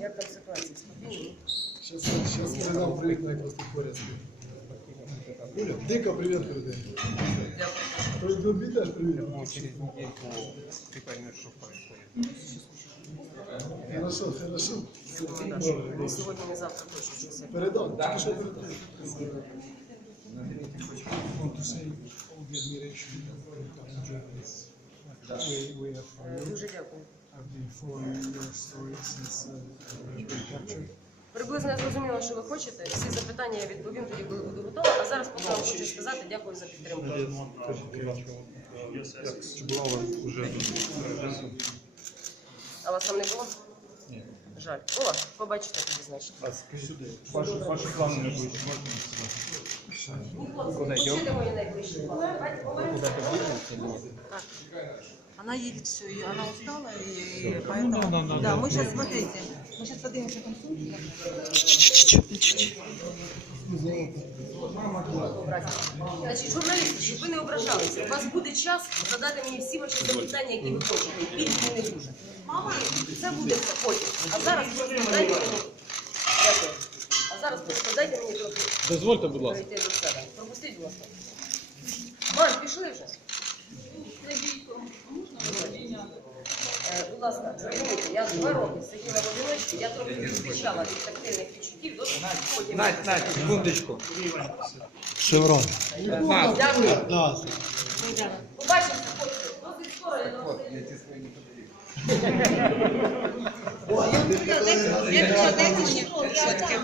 Як там? Спокійно? сейчас, сейчас передам привет на просто поряд. Оля, Дика, привет передай. Ты любви теж привет. Ну, через недельку ты поймешь, что происходит. Хорошо, хорошо. Я да. Не завтра точно. Передам, тільки що передам. want to say all We, we have Е, Дуже дякую. have following your story since uh, captured. Приблизно я зрозуміла, що ви хочете. Всі запитання я відповім тоді, коли буду готова. А зараз поки вам хочу сказати дякую за підтримку. Чи була у вас вже А вас там не було? Ні. Жаль. О, побачите тоді, значить. ваші, ваші плани на будущее можна Куди йдемо? мої найближчі плани. Давайте повернемося. Так Она едет все, и она устала, и поэтому... Да, мы сейчас, смотрите, мы сейчас поднимемся к концу. Значить, журналісти, щоб ви не ображалися, у вас буде час задати мені всі ваші запитання, які ви хочете. І більше не дуже. Це буде все потім. А зараз просто дайте мені. Дякую. А зараз просто дайте мені трохи Дозвольте, будь ласка. пройти до себе. Пропустіть, будь ласка. Мам, пішли вже. Ласка, зрозумійте, я два роки сиділа в одиночці, я трохи відключала від тактильних відчуттів, досить потім. Надь, Надь, секундочку. Шеврон. Дякую. Побачимося, хлопці. Досить скоро я до вас. Все-таки.